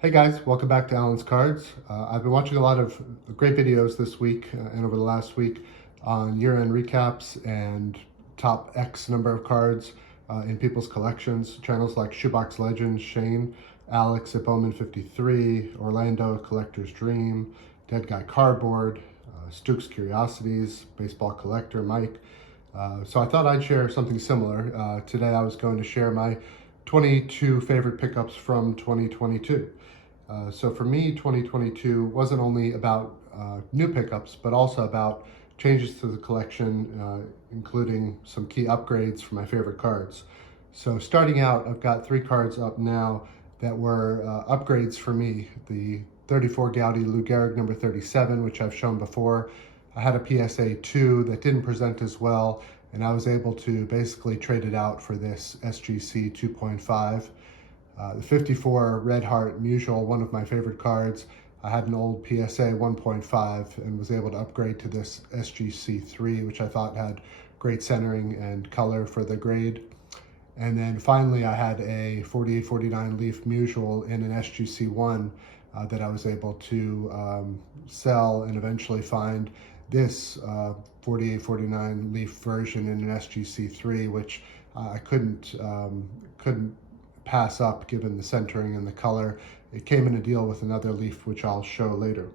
Hey guys, welcome back to Alan's Cards. I've been watching a lot of great videos this week and over the last week on year-end recaps and top X number of cards in people's collections. Channels like Shoebox Legends, Shane, Alex at Bowman 53, Orlando Collector's Dream, Dead Guy Cardboard, Stuke's Curiosities, Baseball Collector, Mike. So I thought I'd share something similar. Today I was going to share my 22 favorite pickups from 2022. So for me, 2022 wasn't only about new pickups, but also about changes to the collection, including some key upgrades for my favorite cards. So starting out, I've got 3 cards up now that were upgrades for me. The 34 Gaudy Lou Gehrig number 37, which I've shown before. I had a PSA 2 that didn't present as well, and I was able to basically trade it out for this SGC 2.5. The 54 Red Heart Musial, one of my favorite cards. I had an old PSA 1.5 and was able to upgrade to this SGC 3, which I thought had great centering and color for the grade. And then finally, I had a 4849 Leaf Musial in an SGC 1 that I was able to sell and eventually find this 4849 Leaf version in an SGC 3, which I couldn't pass up given the centering and the color. It came in a deal with another Leaf, which I'll show later.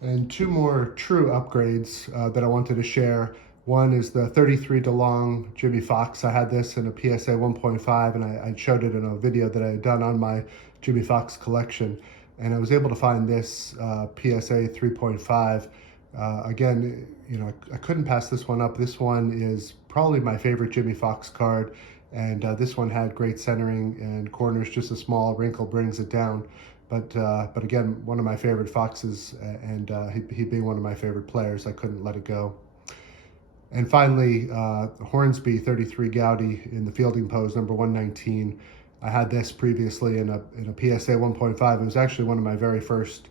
And 2 more true upgrades that I wanted to share. One is the 33 DeLong Jimmy Foxx. I had this in a PSA 1.5, and I showed it in a video that I had done on my Jimmy Foxx collection. And I was able to find this PSA 3.5. Again, I couldn't pass this one up. This one is probably my favorite Jimmy Foxx card. And this one had great centering and corners, just a small wrinkle brings it down. But again, one of my favorite Foxes, and he being one of my favorite players, I couldn't let it go. And finally, Hornsby 33 Gaudy in the fielding pose, number 119. I had this previously in a PSA 1.5. It was actually one of my very first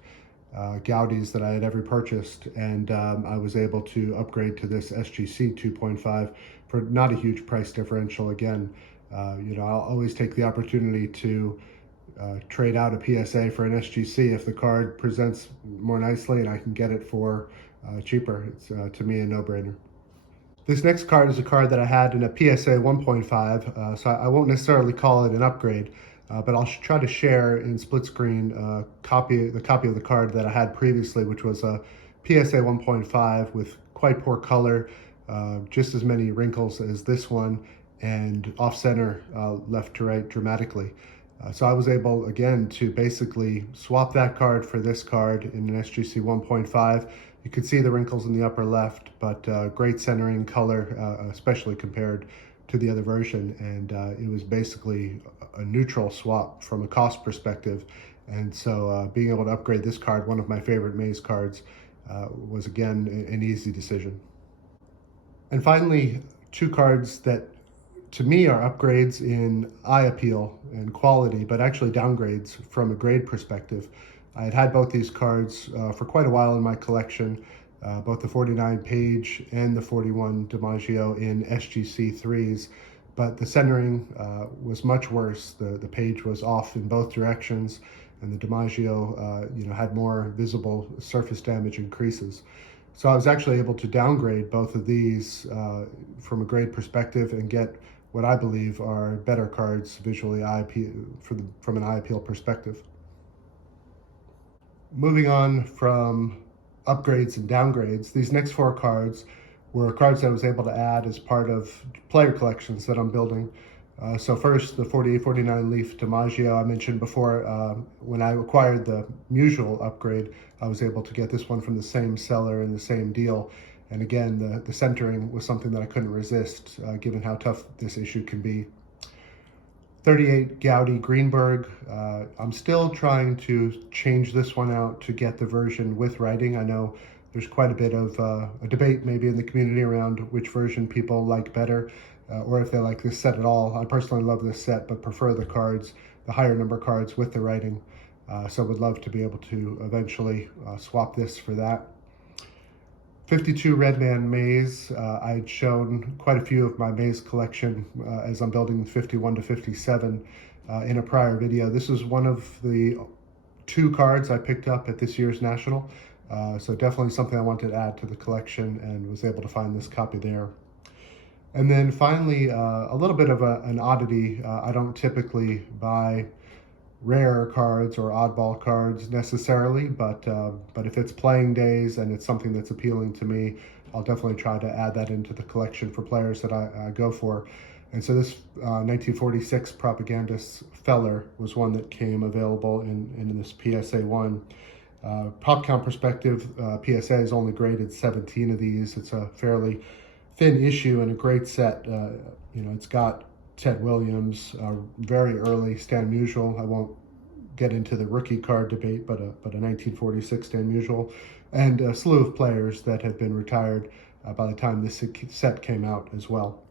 Gaudis that I had ever purchased, and I was able to upgrade to this SGC 2.5 for not a huge price differential. Again, I'll always take the opportunity to trade out a PSA for an SGC if the card presents more nicely and I can get it for cheaper. It's to me a no-brainer. This next card is a card that I had in a PSA 1.5, so I won't necessarily call it an upgrade. But I'll try to share in split screen the copy of the card that I had previously, which was a PSA 1.5 with quite poor color, just as many wrinkles as this one, and off-center left to right dramatically. So I was able, again, to basically swap that card for this card in an SGC 1.5. You can see the wrinkles in the upper left, but great centering, color, especially compared to the other version, and it was basically a neutral swap from a cost perspective. And so being able to upgrade this card, one of my favorite Maze cards, was again an easy decision. And finally, 2 cards that to me are upgrades in eye appeal and quality, but actually downgrades from a grade perspective. I had both these cards for quite a while in my collection, both the 49 Page and the 41 DiMaggio in SGC 3s, but the centering was much worse. The Page was off in both directions, and the DiMaggio had more visible surface damage and creases. So I was actually able to downgrade both of these from a grade perspective and get what I believe are better cards visually from an eye appeal perspective. Moving on from upgrades and downgrades, these next 4 cards were cards I was able to add as part of player collections that I'm building. So first, the 4849 Leaf DiMaggio I mentioned before. When I acquired the Musial upgrade, I was able to get this one from the same seller in the same deal. And again, the centering was something that I couldn't resist, given how tough this issue can be. 38 Gaudy Greenberg. I'm still trying to change this one out to get the version with writing. I know there's quite a bit of a debate maybe in the community around which version people like better, or if they like this set at all. I personally love this set, but prefer the higher number cards with the writing. So would love to be able to eventually swap this for that. 52 Redman Maze. I'd shown quite a few of my Maze collection as I'm building 51 to 57 in a prior video. This is one of the 2 cards I picked up at this year's National. So definitely something I wanted to add to the collection, and was able to find this copy there. And then finally, a little bit of an oddity. I don't typically buy rare cards or oddball cards necessarily, but if it's playing days and it's something that's appealing to me, I'll definitely try to add that into the collection for players that I go for. And so this 1946 Propagandist Feller was one that came available in this PSA 1. Pop count perspective, PSA has only graded 17 of these. It's a fairly thin issue and a great set. It's got Ted Williams, very early Stan Musial. I won't get into the rookie card debate, but a 1946 Stan Musial, and a slew of players that had been retired by the time this set came out as well.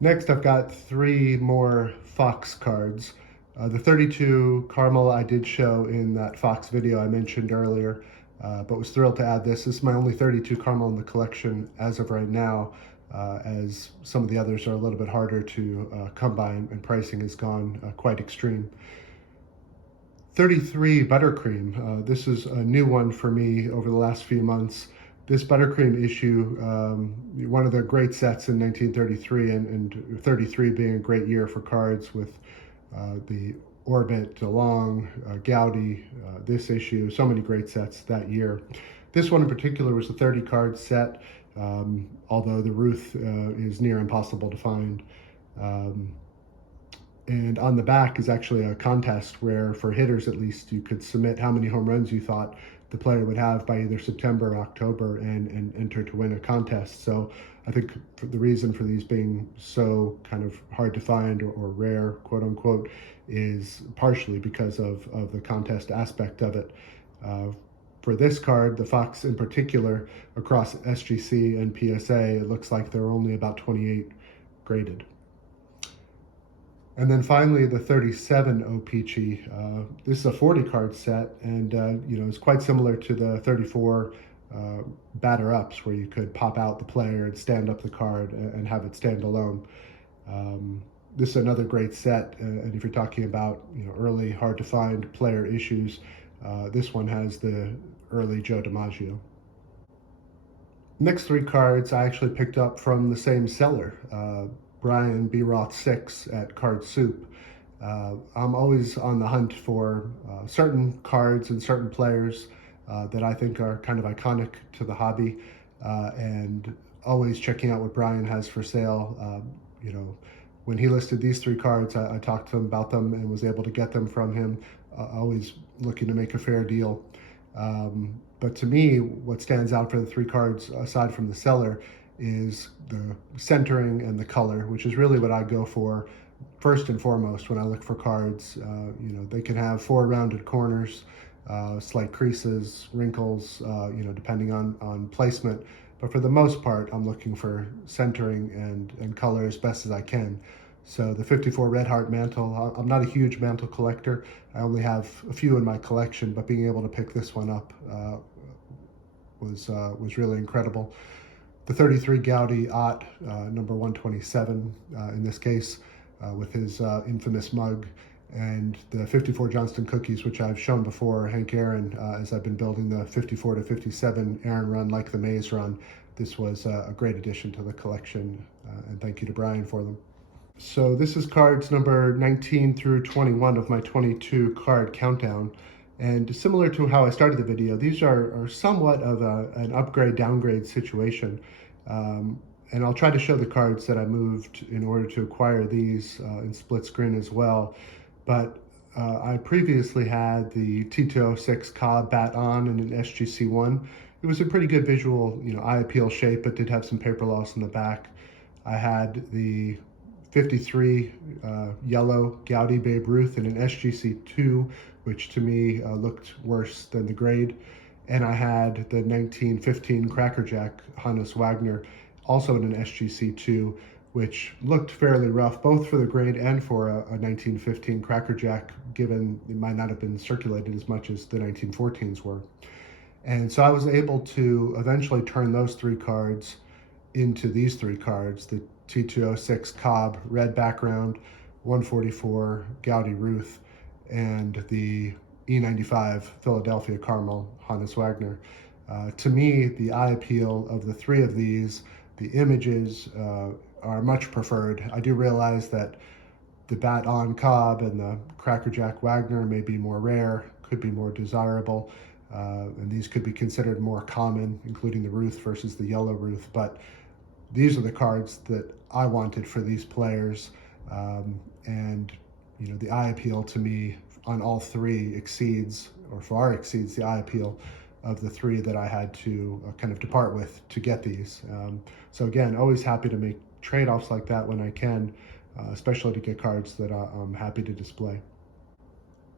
Next, I've got 3 more Foxx cards. The 32 Caramel I did show in that Foxx video I mentioned earlier, but was thrilled to add this. This is my only 32 Caramel in the collection as of right now, as some of the others are a little bit harder to come by, and pricing has gone quite extreme. 33 Buttercream. This is a new one for me over the last few months. This Buttercream issue, one of the great sets in 1933, and 33 being a great year for cards with the Orbit, DeLong, Gowdy, this issue, so many great sets that year. This one in particular was a 30 card set, although the Ruth is near impossible to find. And on the back is actually a contest where, for hitters at least, you could submit how many home runs you thought the player would have by either September or October, and enter to win a contest. So I think the reason for these being so kind of hard to find or rare, quote unquote, is partially because of the contest aspect of it. For this card, the Foxx in particular, across SGC and PSA, it looks like there are only about 28 graded. And then finally, the 37 O-Pee-Chee. This is a 40 card set, and it's quite similar to the 34 batter ups, where you could pop out the player and stand up the card and have it stand alone. This is another great set, and if you're talking about early hard to find player issues, this one has the early Joe DiMaggio. Next 3 cards I actually picked up from the same seller, Brian B. Roth 6 at Card Soup. I'm always on the hunt for certain cards and certain players that I think are kind of iconic to the hobby, and always checking out what Brian has for sale. When he listed these 3 cards, I talked to him about them and was able to get them from him, always looking to make a fair deal. But to me, what stands out for the 3 cards, aside from the seller, is the centering and the color, which is really what I go for first and foremost when I look for cards. They can have 4 rounded corners, slight creases, wrinkles, depending on placement. But for the most part, I'm looking for centering and color as best as I can. So the 54 Red Heart mantle, I'm not a huge mantle collector. I only have a few in my collection, but being able to pick this one up was really incredible. The 33 Gowdy Ott, number 127 in this case, with his infamous mug, and the 54 Johnston Cookies, which I've shown before, Hank Aaron, as I've been building the 54 to 57 Aaron run, like the Maze run. This was a great addition to the collection, and thank you to Brian for them. So this is cards number 19 through 21 of my 22 card countdown. And similar to how I started the video, these are somewhat of an upgrade downgrade situation. And I'll try to show the cards that I moved in order to acquire these in split screen as well. But I previously had the T206 Cobb bat on in an SGC1. It was a pretty good visual, eye appeal shape, but did have some paper loss in the back. I had the 53 yellow Gowdy Babe Ruth in an SGC2, which to me looked worse than the grade. And I had the 1915 Cracker Jack Hannes Wagner, also in an SGC2, which looked fairly rough, both for the grade and for a 1915 Cracker Jack, given it might not have been circulated as much as the 1914s were. And so I was able to eventually turn those 3 cards into these 3 cards, the T206 Cobb red background, 144 Gowdy Ruth, and the E95 Philadelphia Caramel Hannes Wagner. To me, the eye appeal of the three of these, the images are much preferred. I do realize that the Bat on Cobb and the Crackerjack Wagner may be more rare, could be more desirable, and these could be considered more common, including the Ruth versus the Yellow Ruth. But these are the cards that I wanted for these players, and the eye appeal to me on all three exceeds, or far exceeds, the eye appeal of the three that I had to kind of depart with to get these. So again, always happy to make trade-offs like that when I can, especially to get cards that I'm happy to display.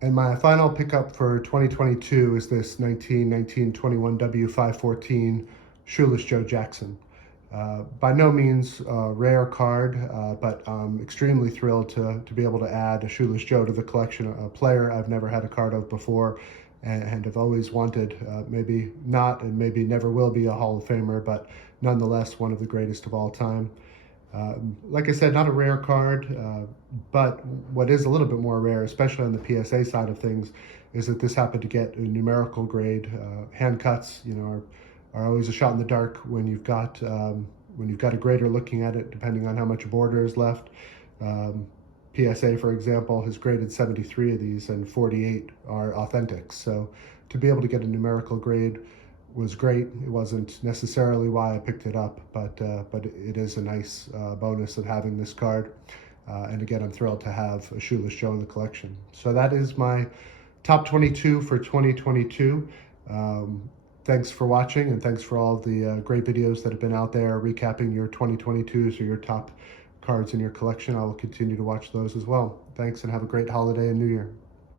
And my final pickup for 2022 is this 1921 W514 Shoeless Joe Jackson. By no means a rare card, but I'm extremely thrilled to be able to add a Shoeless Joe to the collection, a player I've never had a card of before and have always wanted. Maybe not and maybe never will be a Hall of Famer, but nonetheless one of the greatest of all time. Like I said, not a rare card, but what is a little bit more rare, especially on the PSA side of things, is that this happened to get a numerical grade. Hand cuts, are always a shot in the dark when you've got a grader looking at it, depending on how much border is left. PSA, for example, has graded 73 of these, and 48 are authentics. So to be able to get a numerical grade was great. It wasn't necessarily why I picked it up, but it is a nice bonus of having this card. And again, I'm thrilled to have a Shoeless Joe in the collection. So that is my top 22 for 2022. Thanks for watching, and thanks for all the great videos that have been out there recapping your 2022s or your top cards in your collection. I will continue to watch those as well. Thanks, and have a great holiday and New Year.